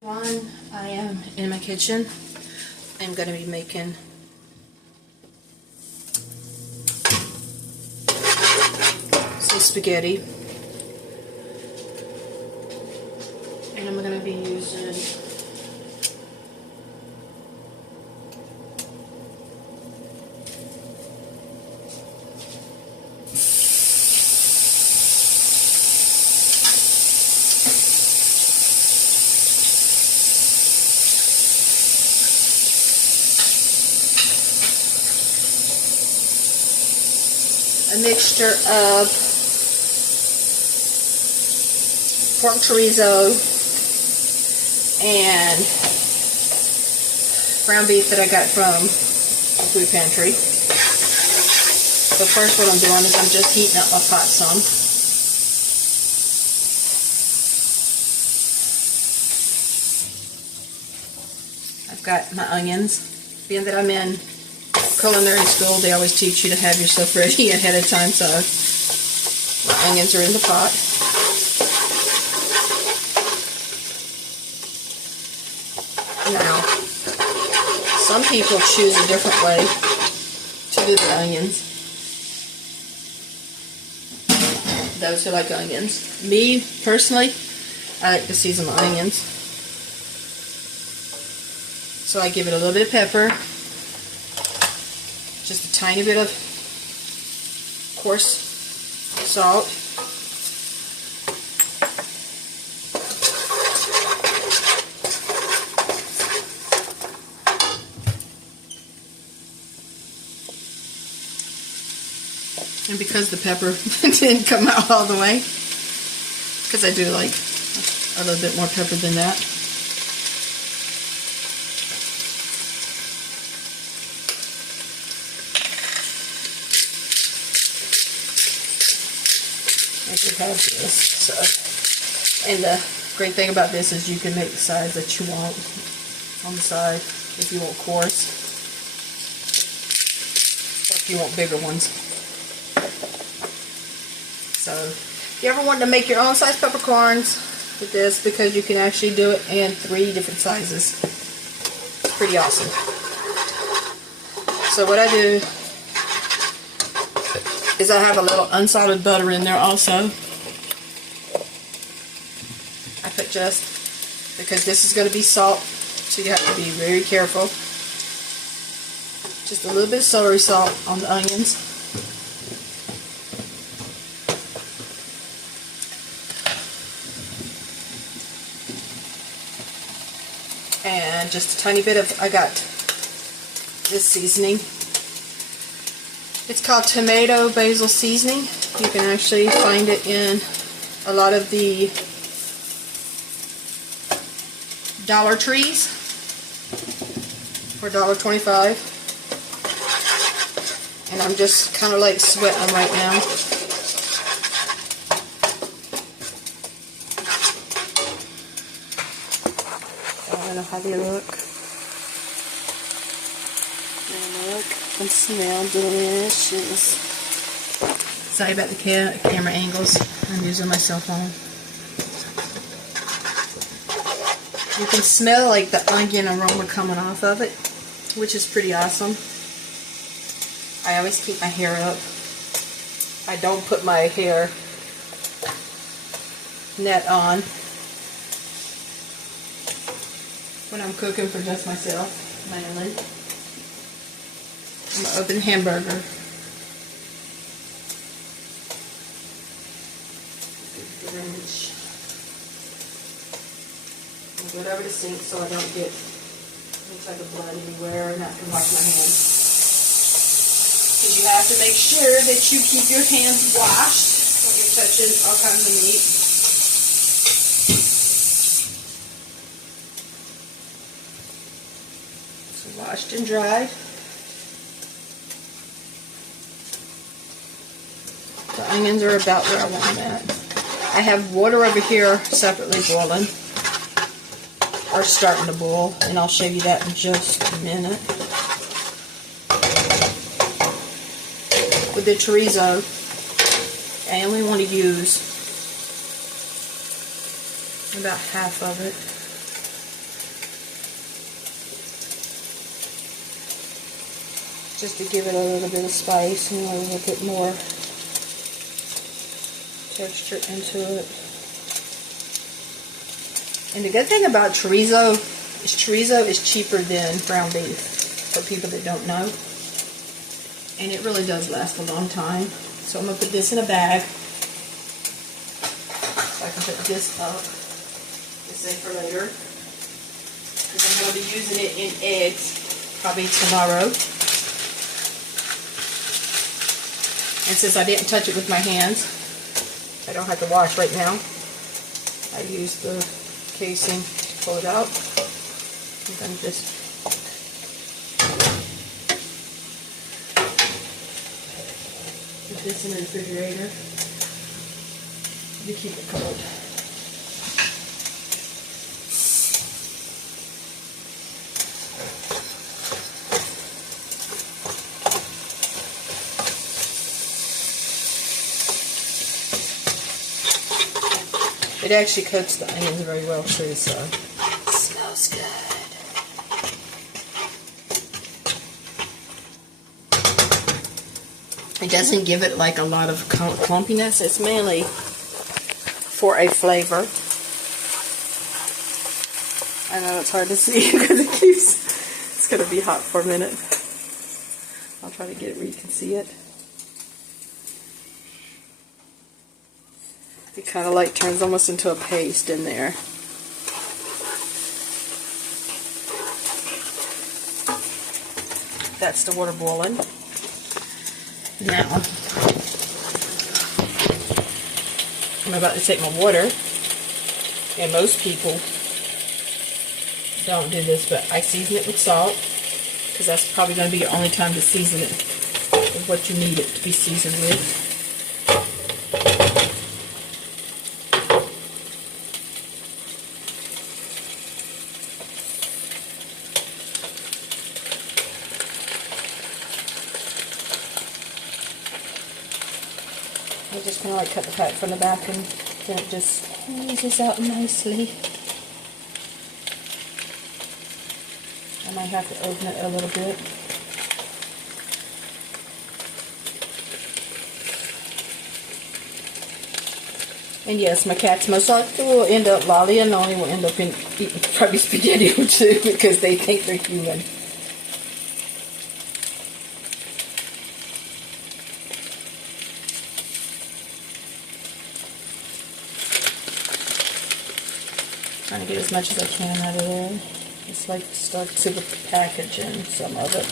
I am in my kitchen. I'm going to be making some spaghetti. And I'm going to be using a mixture of pork chorizo and ground beef that I got from the food pantry. So first what I'm doing is I'm just heating up my pot some. I've got my onions. Being that I'm in culinary school, they always teach you to have your stuff ready ahead of time, so my onions are in the pot. Now, some people choose a different way to do the onions. Those who like onions. Me, personally, I like to season my onions. So I give it a little bit of pepper, just a tiny bit of coarse salt, and because the pepper didn't come out all the way, because I do like a little bit more pepper than that, I should have this. So, and the great thing about this is you can make the size that you want on the side if you want coarse, or if you want bigger ones. So, if you ever want to make your own size peppercorns with this, because you can actually do it in 3 different sizes. It's pretty awesome. So what I do is I have a little unsalted butter in there also. I put just, because this is going to be salt, so you have to be very careful. Just a little bit of celery salt on the onions. And just a tiny bit of, I got this seasoning. It's called tomato basil seasoning. You can actually find it in a lot of the Dollar Trees for $1.25. And I'm just kind of like sweating them right now. Have you look and smell delicious. Sorry about the camera angles. I'm using my cell phone. You can smell like the onion aroma coming off of it, which is pretty awesome. I always keep my hair up. I don't put my hair net on when I'm cooking for just myself, mainly. I'm gonna open the hamburger. I'll go it over the sink so I don't get any type of blood anywhere and have to wash my hands. Because you have to make sure that you keep your hands washed when you're touching all kinds of meat. Washed and dried. The onions are about where I want them at. I have water over here separately boiling, or starting to boil, and I'll show you that in just a minute. With the chorizo, I only want to use about half of it. just to give it a little bit of spice and a little bit more texture into it. And the good thing about chorizo is cheaper than ground beef, for people that don't know. And it really does last a long time. So I'm going to put this in a bag, so I can put this up, this in for later. Because I'm going to be using it in eggs, probably tomorrow. And since I didn't touch it with my hands, I don't have to wash right now. I used the casing to pull it out. And then just put this in the refrigerator to keep it cold. It actually coats the onions very well too, so it smells good. It doesn't give it like a lot of clumpiness. It's mainly for a flavor. I know it's hard to see because it's going to be hot for a minute. I'll try to get it where you can see it. It kind of like turns almost into a paste in there. That's the water boiling. Now, I'm about to take my water, and most people don't do this, but I season it with salt, because that's probably going to be your only time to season it, with what you need it to be seasoned with. I just kind of like cut the pack from the back, and then it just squeezes out nicely. I might have to open it a little bit. And yes, my cats most likely will end up, Lolli and Noni will end up eating probably spaghetti too, because they think they're human. Trying to get as much as I can out of there. It's like start super packaging some of it.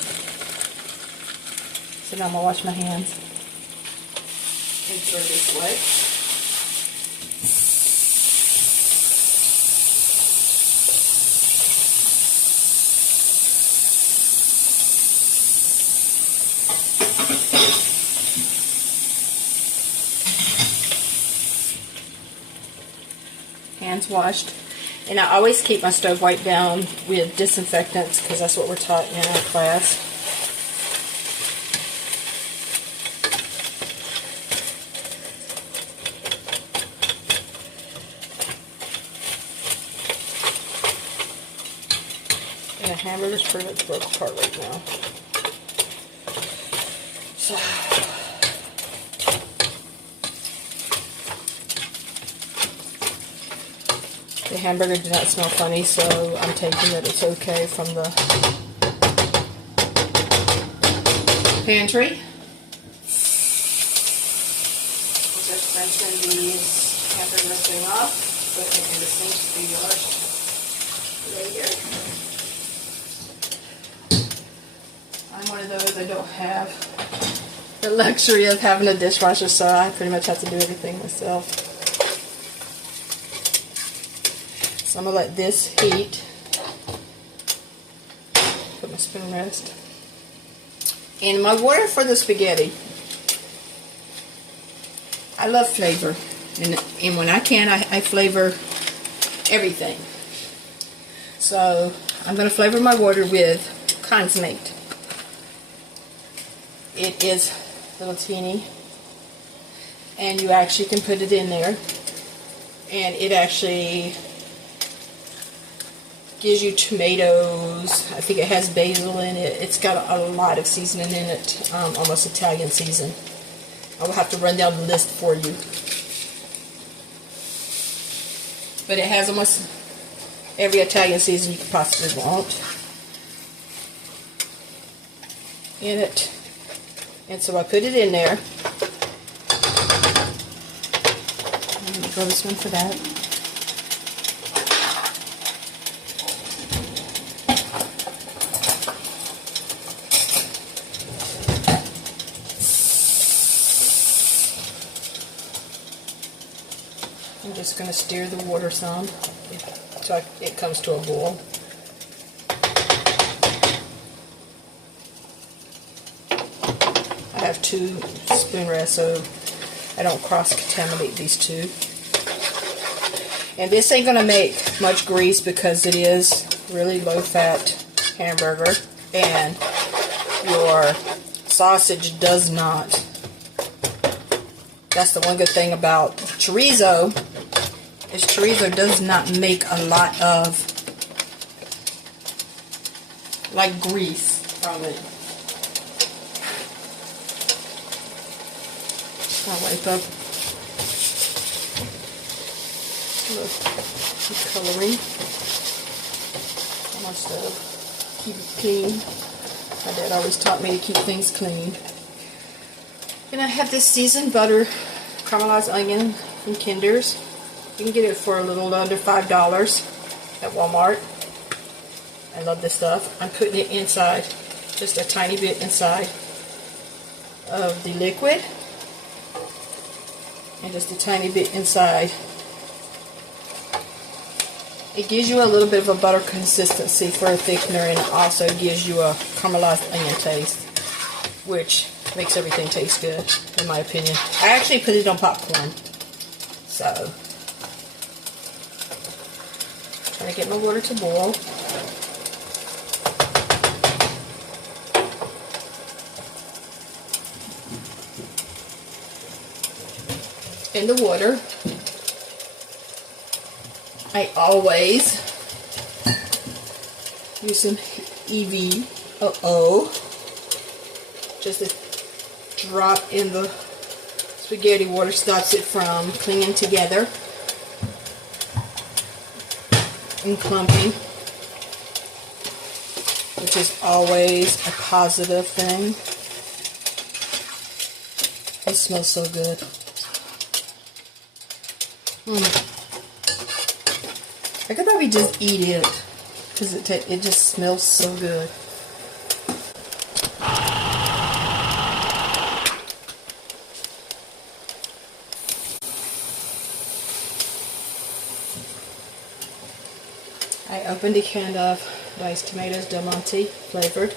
So now I'm going to wash my hands. Make sure this way. Hands washed. And I always keep my stove wiped down with disinfectants, because that's what we're taught in our class. And the hamburger's pretty much broke apart right now. So the hamburger did not smell funny, so I'm taking that it's okay from the pantry. We're just rinsing these hamburger thing off, put it in the sink to be washed later. I'm one of those, I don't have the luxury of having a dishwasher, so I pretty much have to do everything myself. So I'm going to let this heat. Put my spoon rest. And my water for the spaghetti. I love flavor. And when I can, I flavor everything. So I'm going to flavor my water with consommé. It is a little teeny. And you actually can put it in there. And it actually gives you tomatoes. I think it has basil in it. It's got a lot of seasoning in it, almost Italian season. I will have to run down the list for you. But it has almost every Italian season you could possibly want in it. And so I put it in there. I'm going to grab this one for that. I'm just going to stir the water some so it comes to a boil. I have 2 spoon rests so I don't cross-contaminate these two. And this ain't going to make much grease because it is really low-fat hamburger, and your sausage does not. That's the one good thing about chorizo, is chorizo does not make a lot of like grease from it. I'll wipe up the coloring on my stove. Keep it clean. My dad always taught me to keep things clean. And I have this seasoned butter, caramelized onion from Kinder's. You can get it for a little under $5 at Walmart. I love this stuff. I'm putting it inside, just a tiny bit inside of the liquid, and just a tiny bit inside. It gives you a little bit of a butter consistency for a thickener, and it also gives you a caramelized onion taste, which makes everything taste good, in my opinion. I actually put it on popcorn. So, trying to get my water to boil. In the water, I always use some EV, just a drop in the spaghetti water stops it from clinging together and clumping, which is always a positive thing. It smells so good. I could probably just eat it because it just smells so good. I opened a can of diced tomatoes, Del Monte flavored.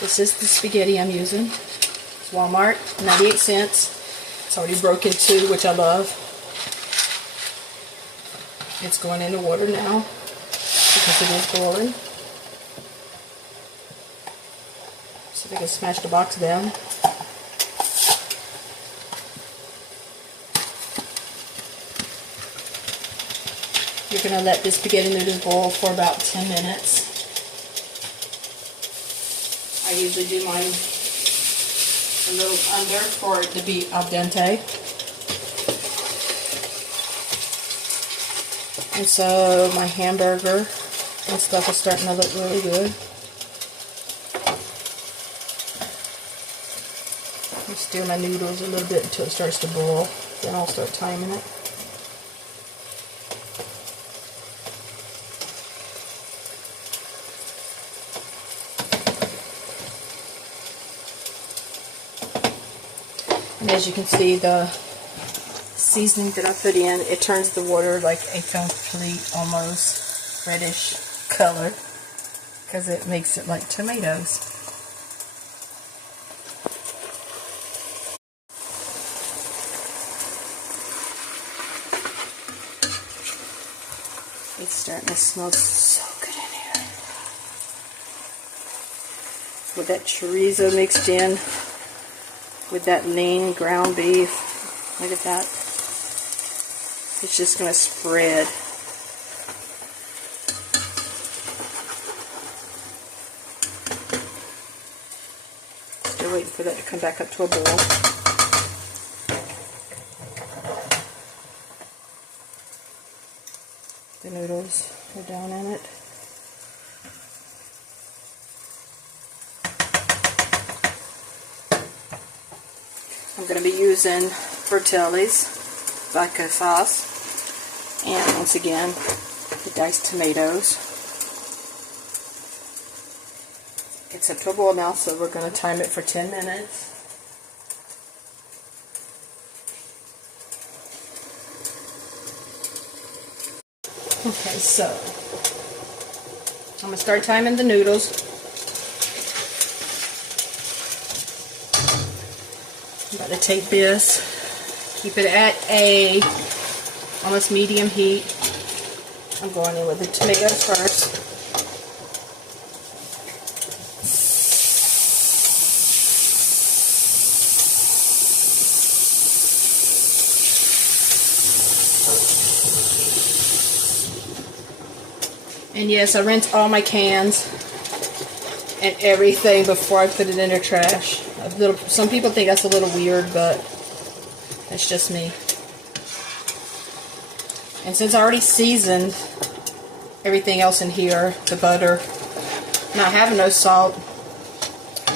This is the spaghetti I'm using. It's Walmart, 98 cents. It's already broken too, which I love. It's going into water now because it is boiling. See if I can smash the box down. You're going to let this spaghetti noodles boil for about 10 minutes. I usually do mine a little under for it to be al dente. And so my hamburger and stuff is starting to look really good. I stir my noodles a little bit until it starts to boil. Then I'll start timing it. And as you can see, the seasoning that I put in, it turns the water like a complete, almost reddish color because it makes it like tomatoes. It's starting to smell so good in here. With that chorizo mixed in, with that lean ground beef. Look at that. It's just going to spread. waiting for that to come back up to a boil. The noodles are down in it. I'm going to be using Fratelli's vodka sauce, and once again, the diced tomatoes. It's up to a boil now, so we're going to time it for 10 minutes. Okay, so I'm going to start timing the noodles. I'm about to take this, keep it at a almost medium heat. I'm going in with the tomatoes first. And yes, I rinse all my cans and everything before I put it in the trash. Some people think that's a little weird, but that's just me. And since I already seasoned everything else in here, the butter, not having no salt,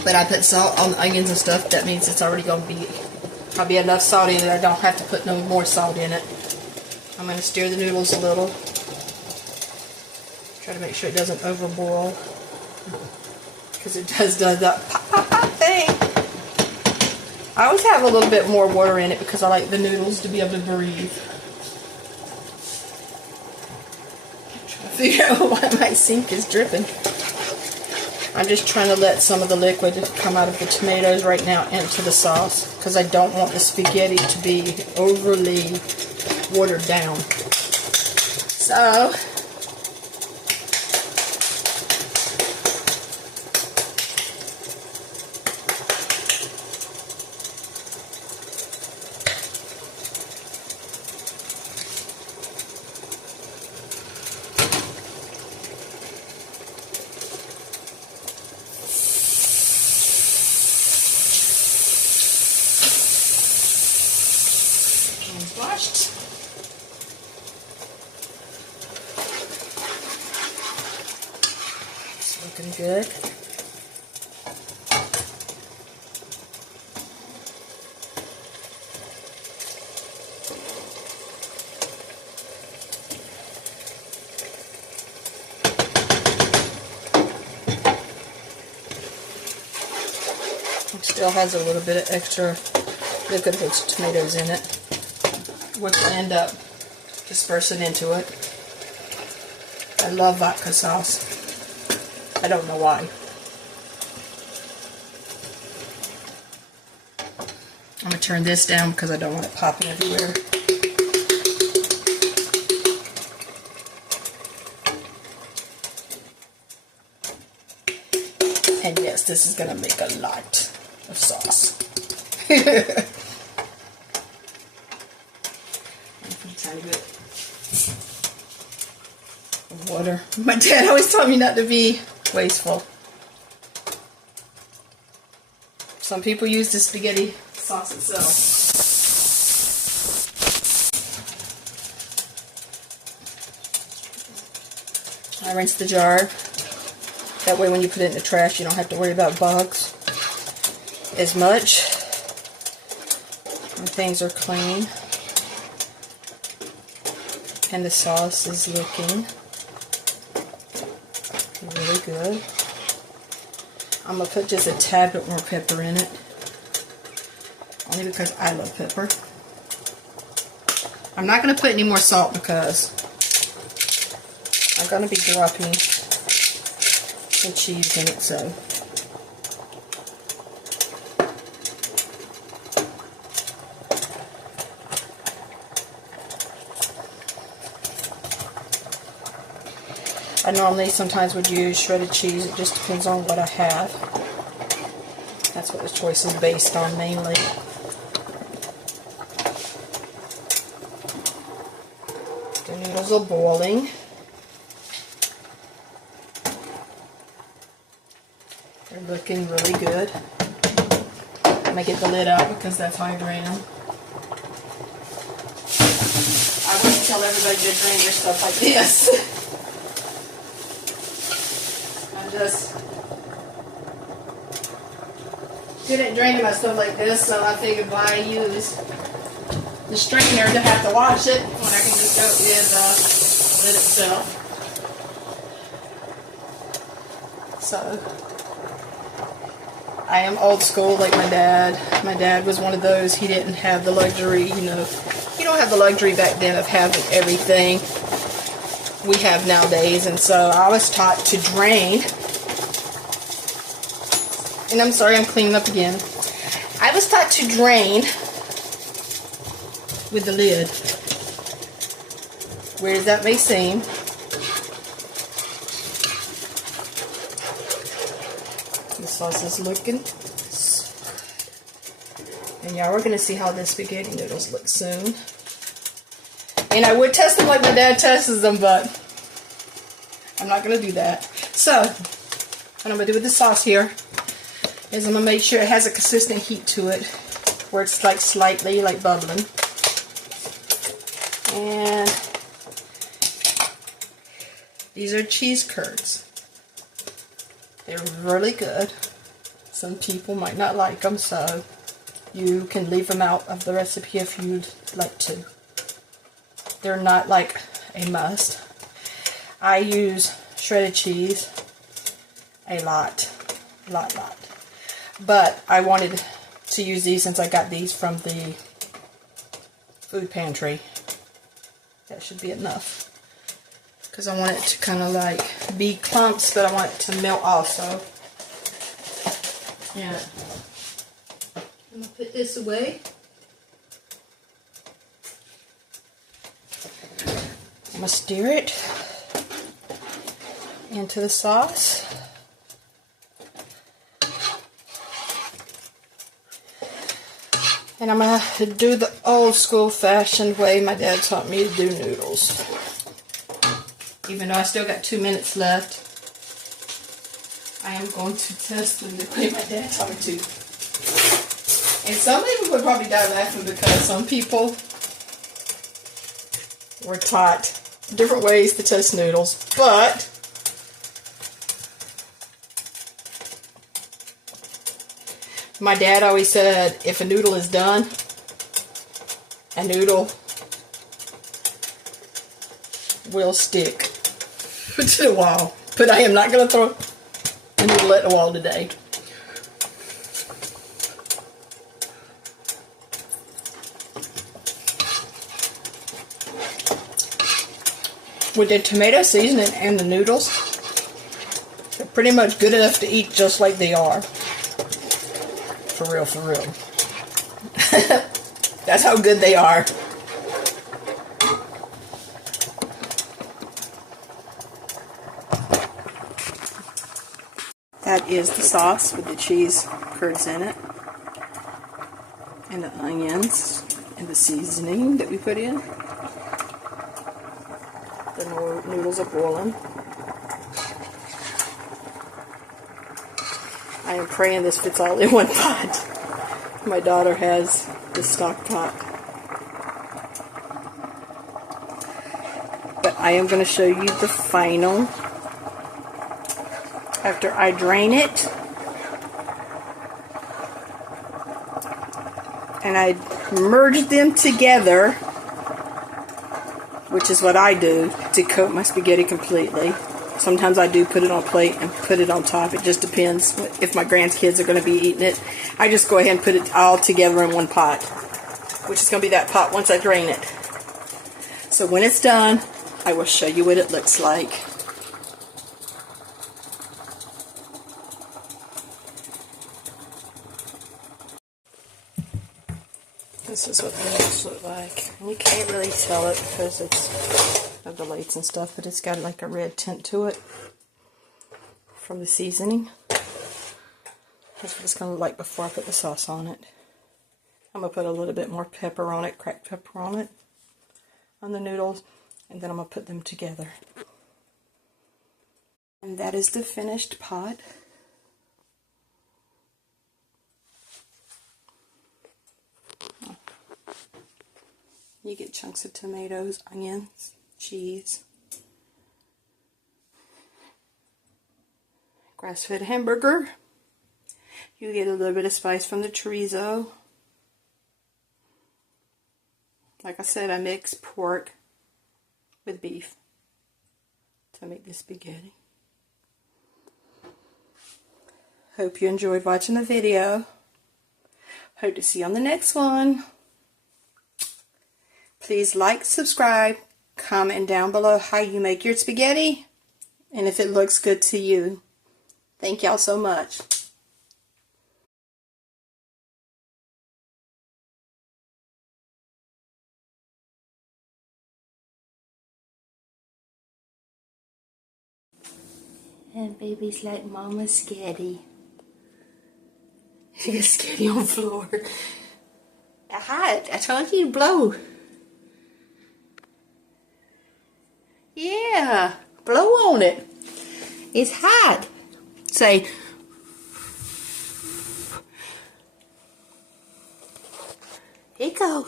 but I put salt on the onions and stuff, that means it's already going to be probably enough salt in it. I don't have to put no more salt in it. I'm going to stir the noodles a little. Try to make sure it doesn't overboil, because it does that pop, pop, pop thing. I always have a little bit more water in it because I like the noodles to be able to breathe. I'm trying to figure out why my sink is dripping. I'm just trying to let some of the liquid come out of the tomatoes right now into the sauce, because I don't want the spaghetti to be overly watered down. So washed. It's looking good. It still has a little bit of extra liquid with tomatoes in it, which will end up dispersing into it. I love vodka sauce. I don't know why. I'm going to turn this down because I don't want it popping everywhere. And yes, this is going to make a lot of sauce. A tiny bit of water. My dad always told me not to be wasteful. Some people use the spaghetti sauce itself. I rinse the jar. That way when you put it in the trash, you don't have to worry about bugs as much. And things are clean. And the sauce is looking really good. I'm going to put just a tad bit more pepper in it. Only because I love pepper. I'm not going to put any more salt because I'm going to be dropping some cheese in it, so. I normally sometimes would use shredded cheese. It just depends on what I have. That's what the choice is based on mainly. The noodles are boiling. They're looking really good. I'm going to get the lid out because that's how I drain them. I wouldn't tell everybody to drain your stuff like this. I'm just good at draining my stuff like this, so I figured why use the strainer to have to wash it when I can just go with the lid itself. So I am old school like my dad. My dad was one of those, he didn't have the luxury, you know, you don't have the luxury back then of having everything we have nowadays. And so I was taught to drain. And I'm sorry, I'm cleaning up again. I was taught to drain with the lid. Weird as that may seem. The sauce is looking. And y'all, we're going to see how the spaghetti noodles look soon. And I would test them like my dad tests them, but I'm not going to do that. So, what I'm going to do with the sauce here is I'm going to make sure it has a consistent heat to it, where it's like slightly like bubbling. And these are cheese curds. They're really good. Some people might not like them, so you can leave them out of the recipe if you'd like to. They're not like a must. I use shredded cheese a lot. But I wanted to use these since I got these from the food pantry. That should be enough. Because I want it to kind of like be clumps, but I want it to melt also. Yeah. I'm going to put this away. I'm going to stir it into the sauce. And I'm going to do the old school fashioned way my dad taught me to do noodles. Even though I still got 2 minutes left, I am going to test them the way my dad taught me to. And some people would probably die laughing because some people were taught different ways to test noodles, but my dad always said if a noodle is done, a noodle will stick to the wall. But I am not going to throw a noodle at the wall today. With the tomato seasoning and the noodles, they're pretty much good enough to eat just like they are. For real, for real. That's how good they are. That is the sauce with the cheese curds in it, and the onions, and the seasoning that we put in. The noodles are boiling. I am praying this fits all in one pot. My daughter has the stock pot. But I am going to show you the final. After I drain it, and I merge them together, which is what I do to coat my spaghetti completely. Sometimes I do put it on a plate and put it on top. It just depends if my grandkids are going to be eating it. I just go ahead and put it all together in one pot, which is going to be that pot once I drain it. So when it's done, I will show you what it looks like. This is what the noodles look like. And you can't really tell it because it's of the lights and stuff, but it's got like a red tint to it from the seasoning. That's what it's going to look like before I put the sauce on it. I'm going to put a little bit more pepper on it, cracked pepper on it, on the noodles, and then I'm going to put them together. And that is the finished pot. You get chunks of tomatoes, onions, cheese. Grass-fed hamburger. You get a little bit of spice from the chorizo. Like I said, I mix pork with beef to make this spaghetti. Hope you enjoyed watching the video. Hope to see you on the next one. Please like, subscribe, comment down below how you make your spaghetti and if it looks good to you. Thank y'all so much. And baby's like Mama's sketty. He's sketty on the floor. Hot. I told you to blow. Yeah, blow on it. It's hot. Say, here you go.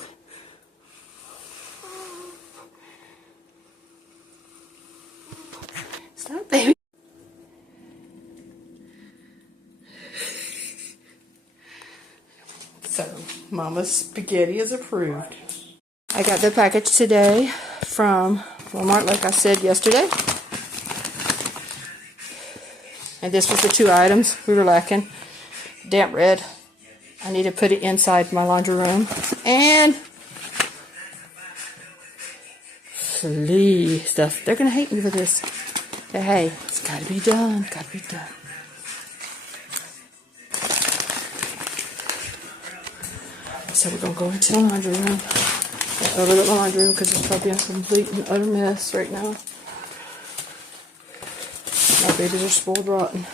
Stop, baby. So, Mama's spaghetti is approved. I got the package today from Walmart, like I said yesterday. And this was the 2 items we were lacking. Damp red. I need to put it inside my laundry room. And flea stuff. They're going to hate me for this. But hey, it's got to be done. Got to be done. So we're going to go into the laundry room. I'll look at my laundry room because it's probably a complete and utter mess right now. My babies are spoiled rotten.